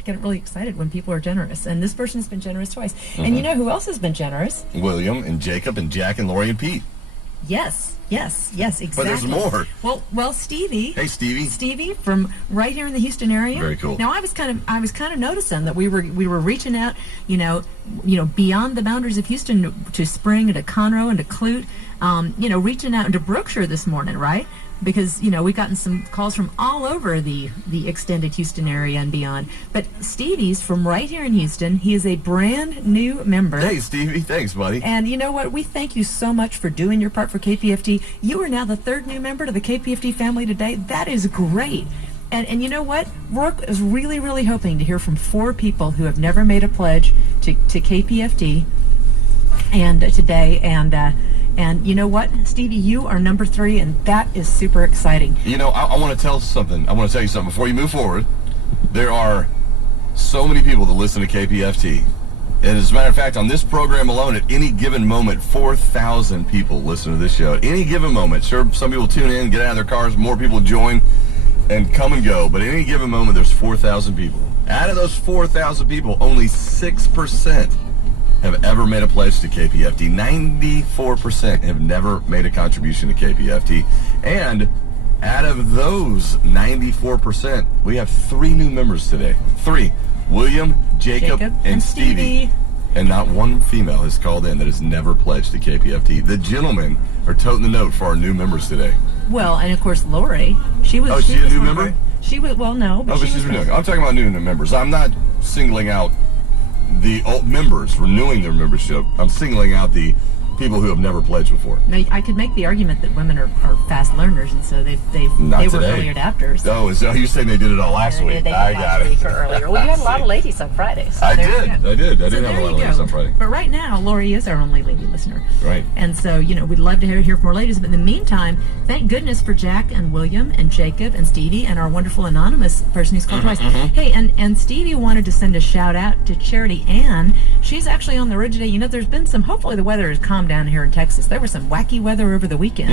just get really excited when people are generous. And this person's been generous twice. And you know who else has been generous? William and Jacob and Jack and Lori and Pete. Yes, exactly. But there's more. Well, Stevie. Hey, Stevie. Stevie from right here in the Houston area. Very cool. Now, I was kind of noticing that we were reaching out, beyond the boundaries of Houston to Spring and to Conroe and to Clute, reaching out into Brookshire this morning, right? Because, we've gotten some calls from all over the extended Houston area and beyond. But Stevie's from right here in Houston. He is a brand new member. Hey, Stevie. Thanks, buddy. And you know what? We thank you so much for doing your part for KPFT. You are now the third new member to the KPFT family today. That is great. And you know what? Rourke is really, really hoping to hear from 4 people who have never made a pledge to KPFT and today. And you know what, Stevie, you are number 3, and that is super exciting. I want to tell you something before you move forward. There are so many people that listen to KPFT. And as a matter of fact, on this program alone, at any given moment, 4,000 people listen to this show. At any given moment, sure, some people tune in, get out of their cars, more people join and come and go. But at any given moment, there's 4,000 people. Out of those 4,000 people, only 6% have ever made a pledge to KPFT. 94% have never made a contribution to KPFT. And out of those 94%, we have 3 new members today. 3. William, Jacob and Stevie. And not one female has called in that has never pledged to KPFT. The gentlemen are toting the note for our new members today. Well, and of course, Lori. She was. Oh, she a new member? She was. Well, no. But she's renewing. I'm talking about new members. I'm not singling out the old members renewing their membership. I'm singling out the people who have never pledged before. I could make the argument that women are fast learners, and so they were early adapters. Oh, so you're saying they did it all last week? I got it. Earlier. Well, you had a lot of ladies on Friday. So I did have a lot of ladies on Friday. But right now, Lori is our only lady listener. Right. And so, we'd love to hear from more ladies. But in the meantime, thank goodness for Jack and William and Jacob and Stevie and our wonderful anonymous person who's called twice. Hey, and Stevie wanted to send a shout out to Charity Ann. She's actually on the road today. There's been hopefully the weather has calmed down here in Texas. There was some wacky weather over the weekend,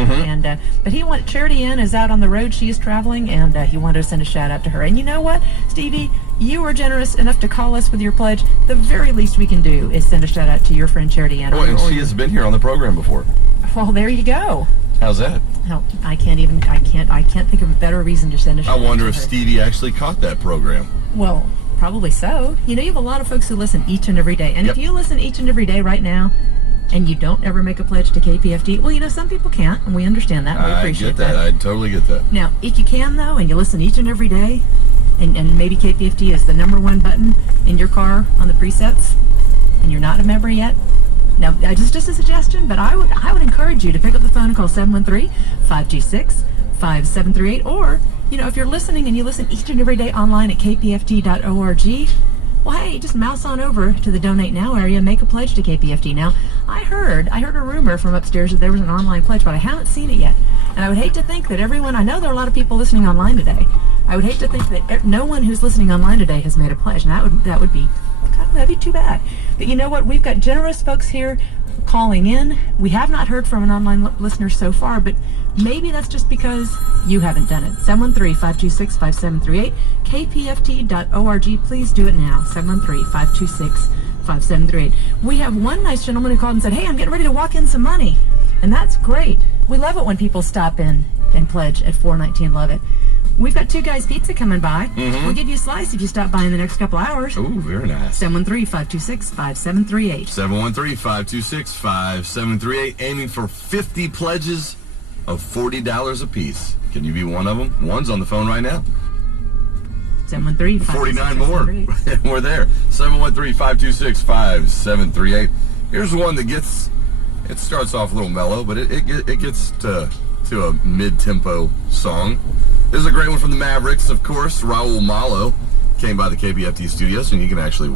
but Charity Ann is out on the road. She is traveling, and he wanted to send a shout out to her. And you know what, Stevie, you were generous enough to call us with your pledge. The very least we can do is send a shout out to your friend Charity Ann. Well, and she has been here on the program before. Well, there you go. How's that? No, I can't think of a better reason to send a shout out. I wonder if Stevie actually caught that program. Well, probably so. You have a lot of folks who listen each and every day, and if you listen each and every day right now, and you don't ever make a pledge to KPFT, well, some people can't, and we understand that, and we appreciate that. I totally get that. Now, if you can, though, and you listen each and every day, and maybe KPFT is the number 1 button in your car on the presets, and you're not a member yet, now, just a suggestion, but I would encourage you to pick up the phone and call 713-526-5738, or, if you're listening and you listen each and every day online at kpft.org, well, hey, just mouse on over to the Donate Now area and make a pledge to KPFT. Now, I heard a rumor from upstairs that there was an online pledge, but I haven't seen it yet. And I would hate to think that I know there are a lot of people listening online today. I would hate to think that no one who's listening online today has made a pledge, and that'd be too bad. But you know what? We've got generous folks here calling in. We have not heard from an online listener so far, but maybe that's just because you haven't done it. 713-526-5738, kpft.org. Please do it now. 713-526-5738. We have one nice gentleman who called and said, hey, I'm getting ready to walk in some money. And that's great. We love it when people stop in and pledge at 419 Love It. We've got 2 Guys Pizza coming by. We'll give you a slice if you stop by in the next couple hours. Ooh, very nice. 713-526-5738. 713-526-5738. Aiming for 50 pledges of $40 a piece. Can you be one of them? One's on the phone right now. 713-526-5738. 49 more. We're there. 713-526-5738. Here's one that it starts off a little mellow, but it gets to a mid-tempo song. This is a great one from the Mavericks, of course. Raul Malo came by the KPFT studios, and you can actually